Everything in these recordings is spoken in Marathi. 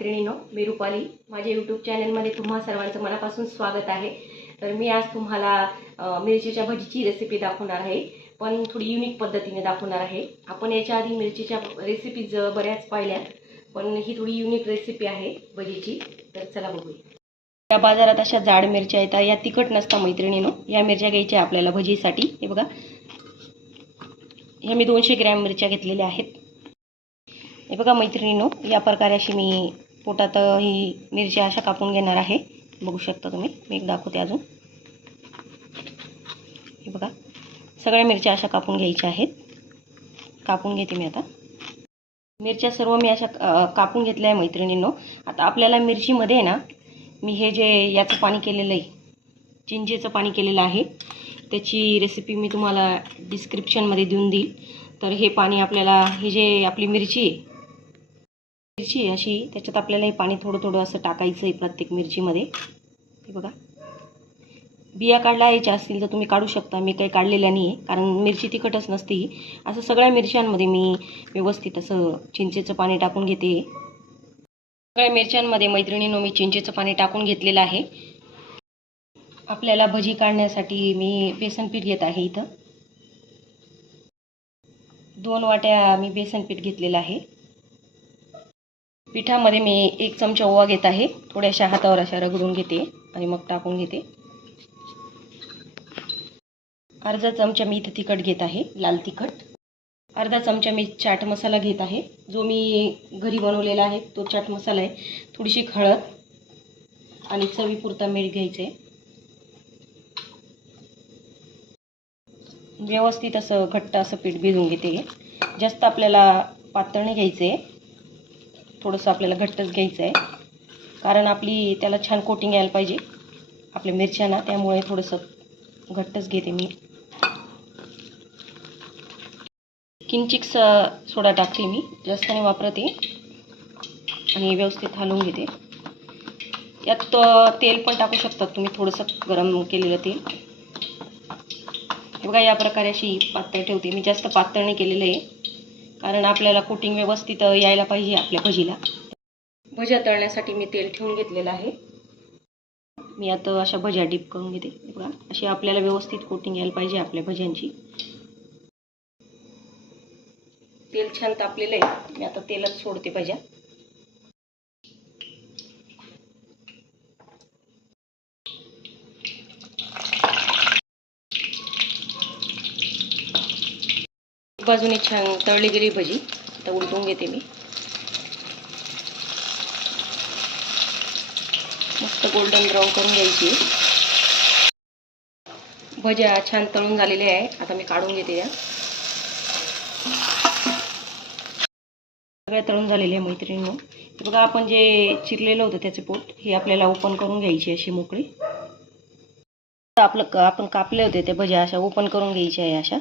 मैत्रिणीनो मी रुपाली. माझ्या यूट्यूब चॅनलमध्ये तुम्हा सर्वांचं मनापासून स्वागत आहे. तर मी आज तुम्हाला मिरचीच्या भजीची रेसिपी दाखवणार आहे. पण थोडी युनिक पद्धतीने दाखवणार आहे. आपण याच्या आधी मिरचीच्या रेसिपीज बऱ्याच पाहिल्या. पण ही थोडी युनिक रेसिपी आहे भजीची. तर चला बघूया. या बाजारात अशा जाड मिरच्या येतात या तिखट नसता मैत्रिणीनो. या मिरच्या घ्यायच्या आपल्याला भजीसाठी. हे बघा. ह्या मी दोनशे ग्रॅम मिरच्या घेतलेल्या आहेत. हे बघा मैत्रिणीनो या प्रकारे अशी मी पोटात ही मिरच्या अशा कापून घेणार आहे. बघू शकता तुम्ही. मी एक दाखवते अजून. हे बघा. सगळ्या मिरच्या अशा कापून घ्यायच्या आहेत. कापून घेते मी आता. मिरच्या सर्व मी अशा कापून घेतल्या आहे मैत्रिणींनो. आता आपल्याला मिरचीमध्ये आहे ना मी हे जे याचं पाणी केलेलं आहे चिंचेचं पाणी केलेलं आहे त्याची रेसिपी मी तुम्हाला डिस्क्रिप्शनमध्ये देऊन देईल. तर हे पाणी आपल्याला हे जे आपली मिरची आहे मिरची आहे अशी. त्याच्यात आपल्याला हे पाणी थोडं थोडं असं टाकायचं आहे प्रत्येक मिरचीमध्ये. हे बघा. बिया काढला यायच्या असतील तर तुम्ही काढू शकता. मी काही काढलेल्या नाही आहे कारण मिरची तिखटच नसती. असं सगळ्या मिरच्यांमध्ये मी व्यवस्थित असं चिंचेचं पाणी टाकून घेते. सगळ्या मिरच्यांमध्ये मैत्रिणीनं मी चिंचेचं पाणी टाकून घेतलेलं आहे. आपल्याला भजी काढण्यासाठी मी बेसन पीठ घेत आहे इथं. दोन वाट्या मी बेसन पीठ घेतलेलं आहे. पिठामध्ये मी एक चमचा ओवा घेत आहे. थोड्याशा हातावर अशा रगडून घेते आणि मग टाकून घेते. अर्धा चमचा मी इथं तिखट घेत आहे लाल तिखट. अर्धा चमचा मी चाट मसाला घेत आहे. जो मी घरी बनवलेला आहे तो चाट मसाला आहे. थोडीशी हळद आणि चवीपुरता मीठ घ्यायचं आहे व्यवस्थित असं घट्ट असं पीठ भिजवून घेते. जास्त आपल्याला पातळ नाही घ्यायचं आहे थोडंसं आपल्याला घट्टच घ्यायचं आहे कारण आपली त्याला छान कोटिंग यायला पाहिजे. आपल्या मिरच्यांना त्यामुळे थोडंसं घट्टच घेते मी. किंचिक स सोडा टाकते मी. जास्त नाही वापरते. आणि व्यवस्थित हलवून घेते. यात तेल पण टाकू शकतात तुम्ही थोडंसं गरम केलेलं तेल. हे बघा या प्रकारे अशी पातळ ठेवते. मी जास्त पातळ नाही केलेलं आहे. कारण आपल्याला कोटिंग व्यवस्थित यायला पाहिजे आपल्या भजीला. भज्या तळण्यासाठी मी तेल ठेवून घेतलेलं आहे. मी आता अशा भज्या डीप करून घेते. बघा अशी आपल्याला व्यवस्थित कोटिंग यायला पाहिजे आपल्या भज्यांची. तेल छान तापलेलं आहे. मी आता तेलात सोडते भज्या. बाजूने छान तळली गेली भजी. आता उलटून घेते मी. मस्त गोल्डन ब्राऊन करून घ्यायची. भज्या छान तळून झालेल्या आहे आता मी काढून घेते या. सगळ्या तळून झालेल्या मैत्रिणी बघा आपण जे चिरलेलं होतं त्याचे पोट हे आपल्याला ओपन करून घ्यायची अशी मोकळी. आपलं आपण कापले होते त्या भज्या अशा ओपन करून घ्यायच्या आहे अशा.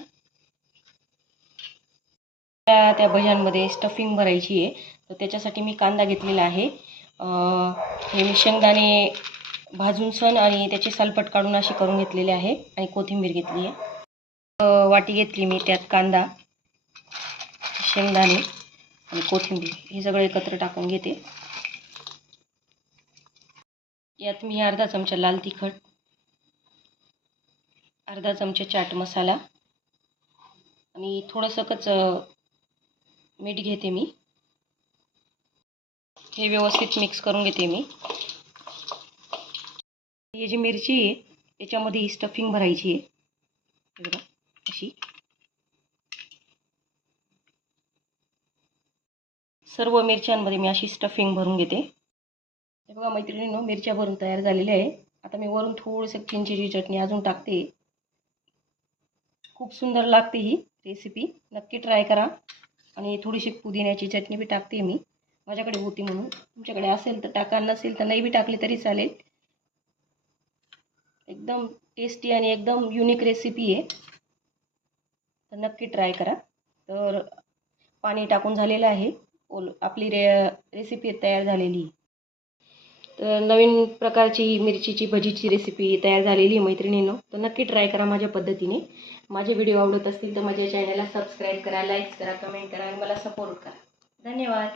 त्या त्या भज्यांमध्ये स्टफिंग भरायची आहे. तर त्याच्यासाठी मी कांदा घेतलेला आहे. हे मी शेंगदाणे भाजून सण आणि त्याची सालपट काढून अशी करून घेतलेली आहे आणि कोथिंबीर घेतली आहे. वाटी घेतली मी त्यात कांदा शेंगदाणे आणि कोथिंबीर. हे सगळं एकत्र टाकून घेते. यात मी अर्धा चमचा लाल तिखट अर्धा चमचा चाट मसाला आणि थोडंसं कच मीठ घेते मी. हे व्यवस्थित मिक्स करून घेते मी. ही जी मिरची आहे याच्यामध्ये ही स्टफिंग भरायची आहे. बघा अशी. सर्व मिरच्यांमध्ये मी अशी स्टफिंग भरून घेते. हे बघा मैत्रिणींनो मिरच्या भरून तयार झालेल्या आहे आता मी वरून थोडंसं चिंचेची चटणी अजून टाकते. खूप सुंदर लागते ही रेसिपी नक्की ट्राय करा. आणि थोडीशी पुदिन्याची चटणी बी टाकते मी. माझ्याकडे होती म्हणून. तुमच्याकडे असेल तर टाका नसेल तर नाही बी टाकली तरी चालेल. एकदम टेस्टी आणि एकदम युनिक रेसिपी आहे. तर नक्की ट्राय करा. तर पाणी टाकून झालेलं आहे. ओल आपली रे रेसिपी तयार झालेली आहे. तर नवीन प्रकारची ही मिरचीची भजीची रेसिपी तयार झालेली आहे मैत्रिणींनो. तर नक्की ट्राय करा माझ्या पद्धतीने. माझे व्हिडिओ आवडत असतील तर माझ्या चॅनलला सबस्क्राईब करा लाईक्स करा कमेंट करा आणि मला सपोर्ट करा. धन्यवाद.